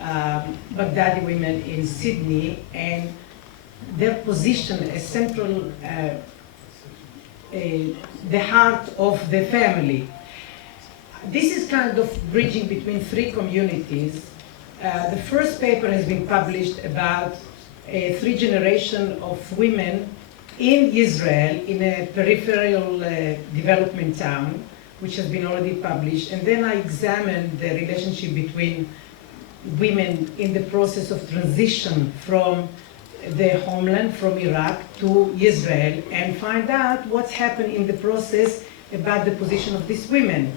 Baghdadi women in Sydney and their position as central, the heart of the family. This is kind of bridging between three communities. The first paper has been published about three generations of women in Israel, in a peripheral development town, which has been already published. And then I examined the relationship between women in the process of transition from their homeland, from Iraq to Israel, and find out what's happened in the process about the position of these women.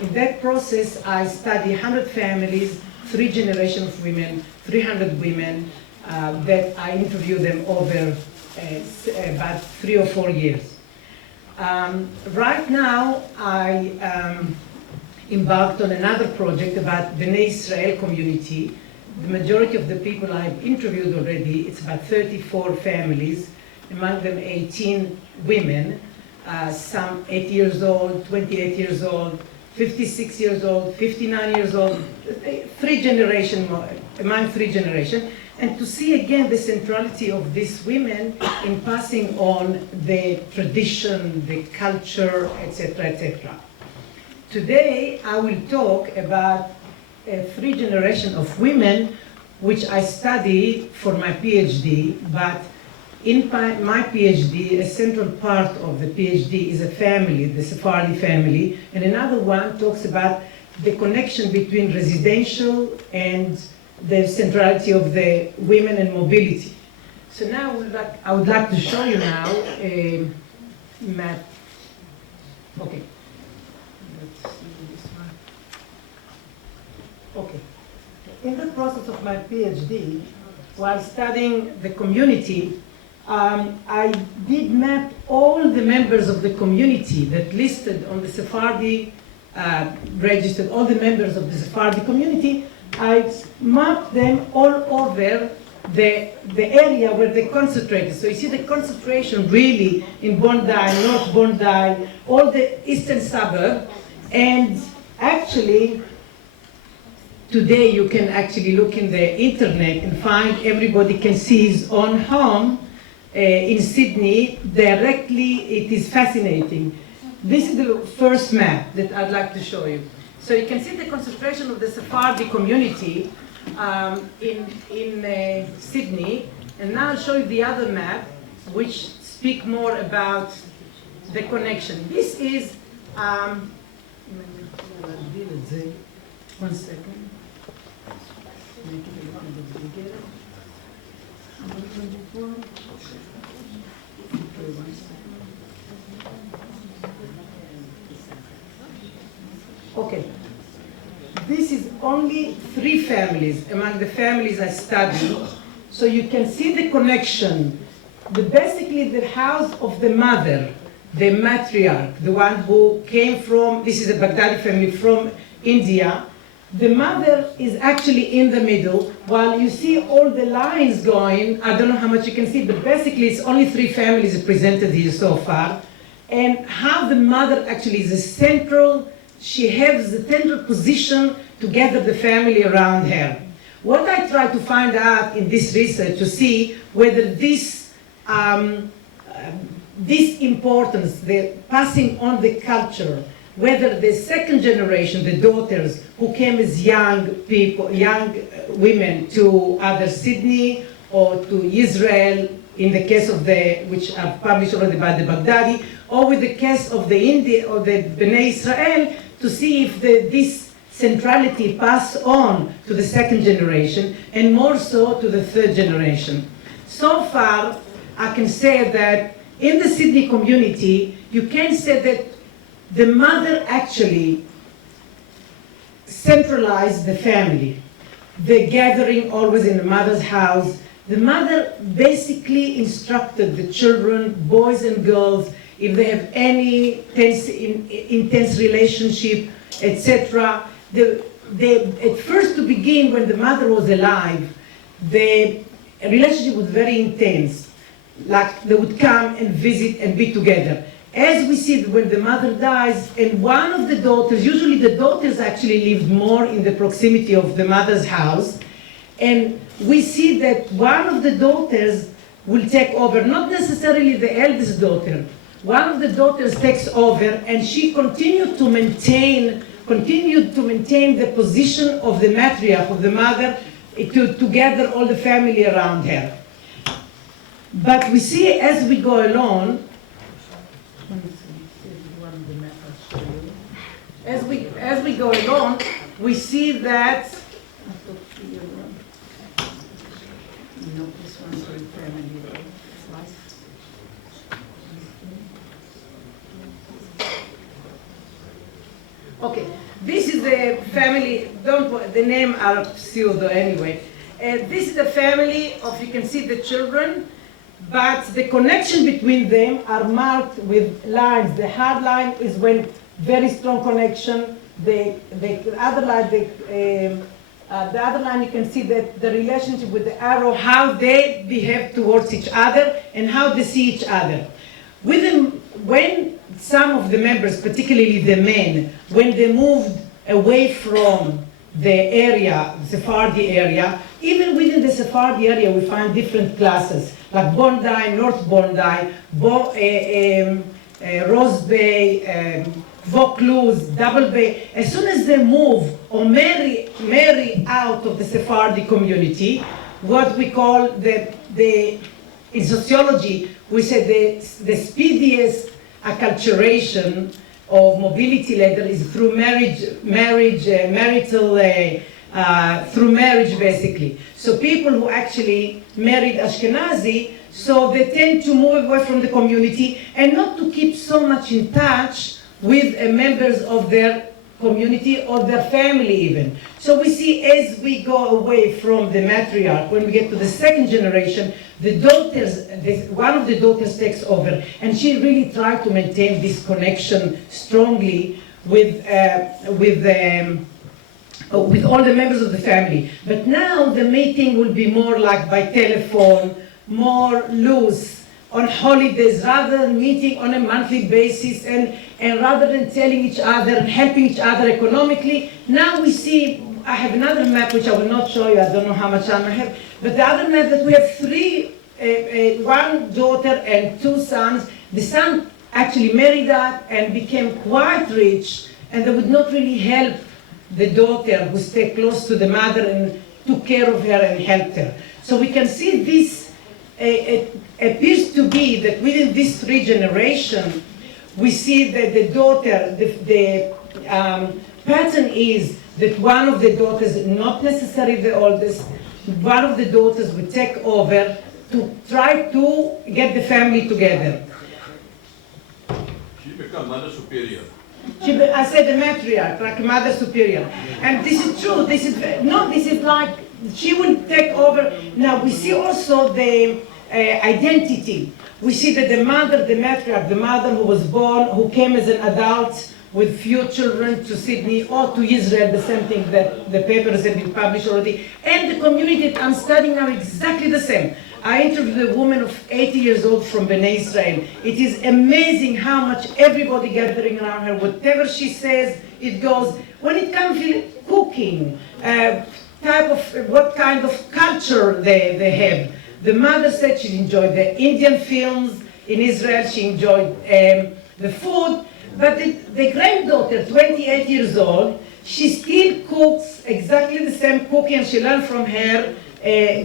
In that process, I studied 100 families, 3 generations of women, 300 women, that I interviewed them over about 3 or 4 years. Right now, I embarked on another project about the Israel community. The majority of the people I've interviewed already, it's about 34 families, among them 18 women, some 8 years old, 28 years old, 56 years old, 59 years old, among 3 generations, and to see again the centrality of these women in passing on the tradition, the culture, etc., etc. Today, I will talk about 3 generations of women, which I study for my PhD, but in my PhD, a central part of the PhD is a family, the Sephardi family, and another one talks about the connection between residential and the centrality of the women and mobility. So now I would like to show you now a map. Okay. Let's see this one. Okay. In the process of my PhD, while studying the community, I did map all the members of the community that listed on the Sephardi registered, all the members of the Sephardi community. I mapped them all over the area where they concentrated. So you see the concentration really in Bondi, North Bondi, all the eastern suburb. And actually, today you can actually look in the internet and find everybody can see his own home in Sydney directly. It is fascinating. This is the first map that I'd like to show you. So you can see the concentration of the Sephardi community in Sydney. And now I'll show you the other map, which speak more about the connection. This is, one second. Make it a little bit bigger. Okay. This is only 3 families among the families I studied. So you can see the connection. Basically the house of the mother, the matriarch, the one who came from, this is a Baghdadi family from India. The mother is actually in the middle, while you see all the lines going. I don't know how much you can see, but basically it's only 3 families presented here so far. And how the mother actually is a central, she has the central position to gather the family around her. What I try to find out in this research to see whether this importance, the passing on the culture, whether the second generation, the daughters who came as young people, young women to either Sydney or to Israel, in the case of which I've published already by the Baghdadi, or with the case of the India or the Bnei Israel, to see if this centrality pass on to the second generation and more so to the third generation. So far, I can say that in the Sydney community, you can say that the mother actually centralized the family. The gathering always in the mother's house. The mother basically instructed the children, boys and girls, if they have any intense relationship, etc. At first, to begin, when the mother was alive, the relationship was very intense. Like they would come and visit and be together. As we see when the mother dies, and one of the daughters, usually the daughters actually lived more in the proximity of the mother's house, And we see that one of the daughters will take over, not necessarily the eldest daughter. One of the daughters takes over, and she continued to maintain the position of the matriarch, of the mother, to gather all the family around her. But we see as we go along, as we go along, we see that okay, this is the family, the name are pseudo anyway. This is the family of, you can see the children, but the connection between them are marked with lines. The hard line is when very strong connection. The other line you can see that the relationship with the arrow, how they behave towards each other and how they see each other. When some of the members, particularly the men, when they moved away from the area, the Sephardi area, even within the Sephardi area we find different classes, like Bondi, North Bondi, Rose Bay, Vaucluse, Double Bay. As soon as they move or marry out of the Sephardi community, what we call in sociology, we say the speediest acculturation of mobility ladder is through through marriage basically. So people who actually married Ashkenazi, so they tend to move away from the community and not to keep so much in touch with members of their community or their family even. So we see as we go away from the matriarch, when we get to the second generation, the daughters, one of the daughters takes over, and she really tried to maintain this connection strongly with all the members of the family. But now the meeting will be more like by telephone, more loose, on holidays, rather than meeting on a monthly basis, and rather than telling each other and helping each other economically. Now we see, I have another map which I will not show you, I don't know how much time I have, but the other map that we have one daughter and two sons. The son actually married up and became quite rich, and they would not really help the daughter who stayed close to the mother and took care of her and helped her. So we can see this. It appears to be that within these three generations, we see that the daughter, the pattern is that one of the daughters, not necessarily the oldest, one of the daughters would take over to try to get the family together. She becomes mother superior. I said the matriarch, like mother superior. And this is true. This is like, she will take over. Now we see also the identity. We see that the mother, the matriarch, the mother who was born, who came as an adult with few children to Sydney or to Israel, the same thing that the papers have been published already, and the community that I'm studying now exactly the same. I interviewed a woman of 80 years old from Bnei Israel. It is amazing how much everybody gathering around her, whatever she says, it goes. When it comes to cooking, what kind of culture they have. The mother said she enjoyed the Indian films in Israel, she enjoyed the food, but the granddaughter, 28 years old, she still cooks exactly the same cooking she learned from her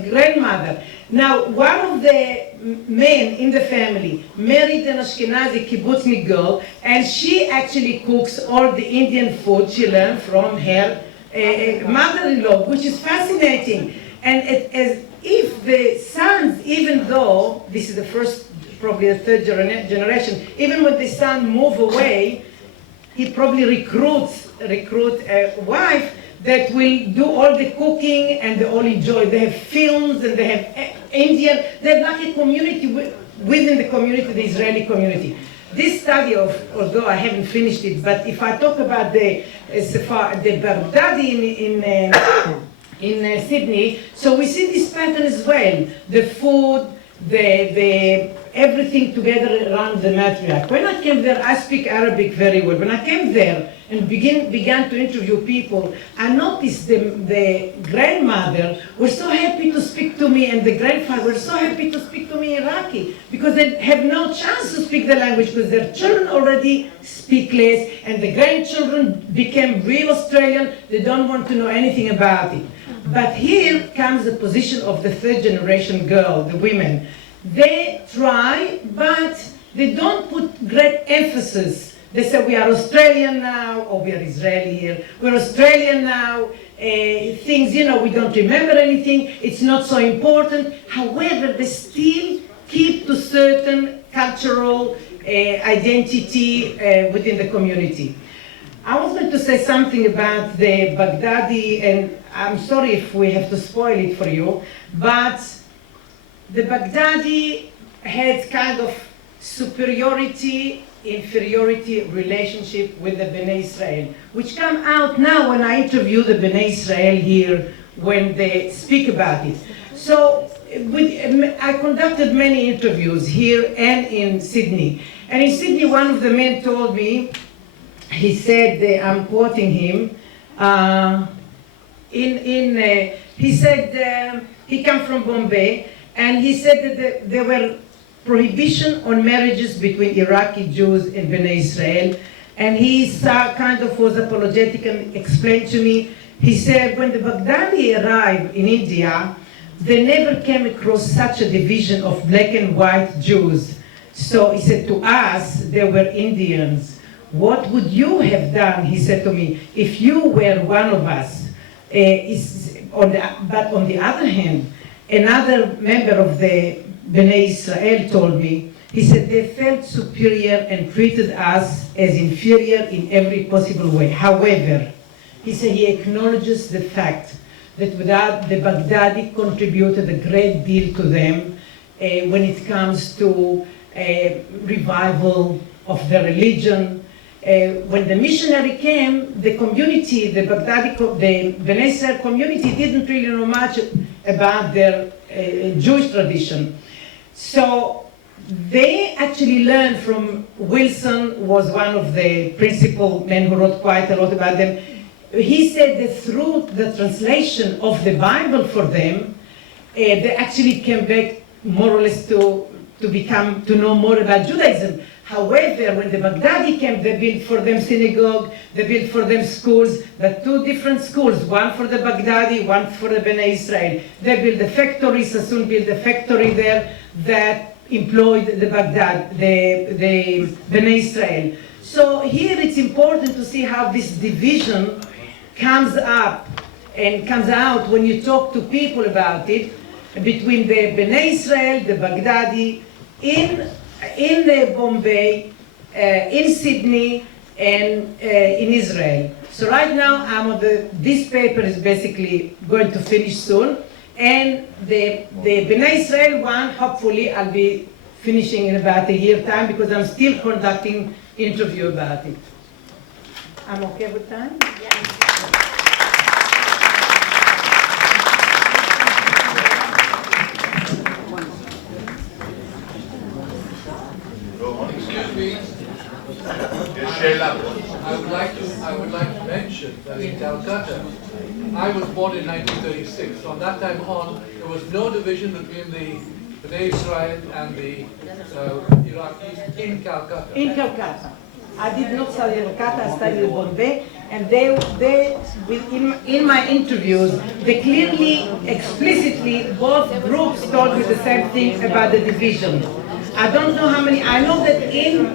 grandmother. Now, one of the men in the family married an Ashkenazi kibbutznik girl, and she actually cooks all the Indian food she learned from her mother-in-law, which is fascinating. And as if the sons, even though this is the first, probably the third generation, even when the son move away, he probably recruit a wife that will do all the cooking and they all enjoy. They have films and they have Indian, they have like a community within the community, the Israeli community. This study although I haven't finished it, but if I talk about the Baghdadi in Sydney, so we see this pattern as well. The food, the everything together around the matriarch. When I came there, I speak Arabic very well. When I came there and began to interview people, I noticed the grandmother was so happy to speak to me, and the grandfather was so happy to speak to me Iraqi, because they have no chance to speak the language, because their children already speak less, and the grandchildren became real Australian. They don't want to know anything about it. But here comes the position of the third generation girl, the women. They try, but they don't put great emphasis. They say we are Australian now, or we are Israeli here. We're Australian now. Things, we don't remember anything. It's not so important. However, they still keep to certain cultural identity within the community. I was going to say something about the Baghdadi, and I'm sorry if we have to spoil it for you, but the Baghdadi had kind of superiority-inferiority relationship with the Bnei Israel, which come out now when I interview the Bnei Israel here when they speak about it. So I conducted many interviews here and in Sydney. And in Sydney, one of the men told me, he said, I'm quoting him, he said he come from Bombay, and he said that there were prohibition on marriages between Iraqi Jews and Bnei Israel, and he kind of was apologetic and explained to me. He said when the Baghdadi arrived in India, they never came across such a division of black and white Jews. So he said to us, they were Indians. What would you have done, he said to me, if you were one of us? But on the other hand, another member of the Bnei Israel told me, he said they felt superior and treated us as inferior in every possible way. However, he said he acknowledges the fact that without the Baghdadi contributed a great deal to them when it comes to revival of their religion. When the missionary came, the community, the Bnei Israel community didn't really know much about their Jewish tradition. So they actually learned from Wilson, was one of the principal men who wrote quite a lot about them. He said that through the translation of the Bible for them, they actually came back more or less to know more about Judaism. However, when the Baghdadi came, they built for them synagogue, they built for them schools, but two different schools, one for the Baghdadi, one for the Bnei Israel. They built the factory, Sassoon built a factory there that employed the Bnei Israel. So here it's important to see how this division comes up and comes out when you talk to people about it, between the Bnei Israel, the Baghdadi, in Bombay, in Sydney, and in Israel. So right now, this paper is basically going to finish soon, and the Bnei Israel one, hopefully, I'll be finishing in about a year time because I'm still conducting interview about it. I'm okay with time? Yeah. I would like to mention that in Calcutta, I was born in 1936. From that time on, there was no division between the Bnei Israel and the Iraqis in Calcutta. In Calcutta. I did not study in Calcutta, I studied in Bombay, and they in my interviews, they clearly, explicitly, both groups told me the same thing about the division. I don't know how many, I know that in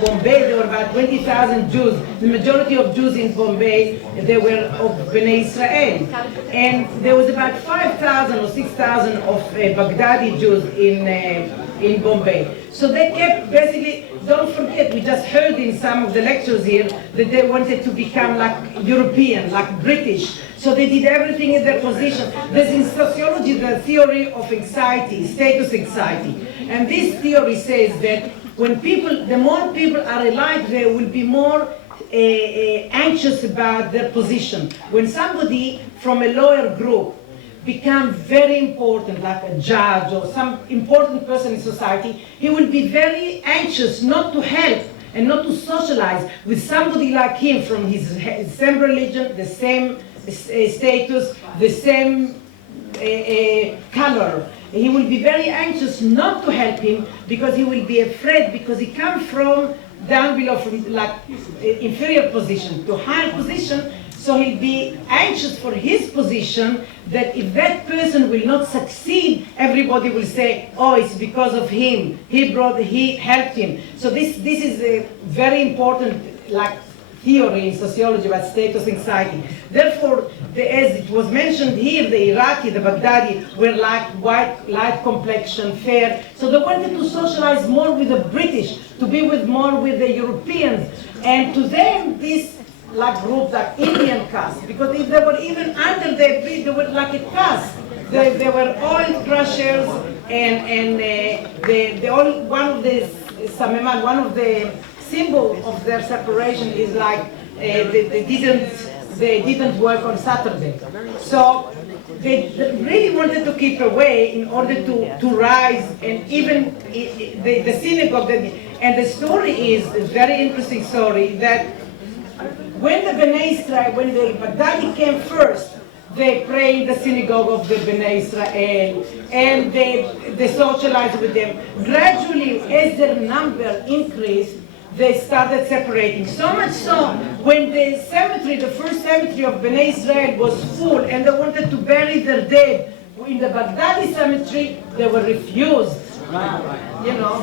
Bombay there were about 20,000 Jews. The majority of Jews in Bombay, they were of Bnei Israel. And there was about 5,000 or 6,000 of Baghdadi Jews in Bombay. So they kept basically, don't forget, we just heard in some of the lectures here that they wanted to become like European, like British. So they did everything in their position. There's in sociology the theory of anxiety, status anxiety. And this theory says that when the more people are alike, they will be more anxious about their position. When somebody from a lower group become very important, like a judge or some important person in society, he will be very anxious not to help and not to socialize with somebody like him from his same religion, the same status, the same color. He will be very anxious not to help him because he will be afraid, because he comes from down below, from like inferior position to higher position. So he'll be anxious for his position, that if that person will not succeed, everybody will say, oh, it's because of him. He helped him. So this is a very important like theory in sociology about status anxiety. Therefore, as it was mentioned here, the Iraqi, the Baghdadi were like white, light complexion, fair. So they wanted to socialize more with the British, to be more with the Europeans. And to them, this like group, like Indian caste, because if they were even under the British, they were like a caste. They were oil crushers, and the all, one of the Sameman, one of the symbol of their separation is like they didn't work on Saturday. So they really wanted to keep away in order to rise, and even the synagogue. And the story is a very interesting story that when the Bnei Israel, when the Baghdadi came first, they prayed in the synagogue of the Bnei Israel, and they socialized with them. Gradually, as their number increased, they started separating. So much so, when the cemetery, the first cemetery of Bnei Israel was full, and they wanted to bury their dead in the Baghdadi cemetery, they were refused. You know,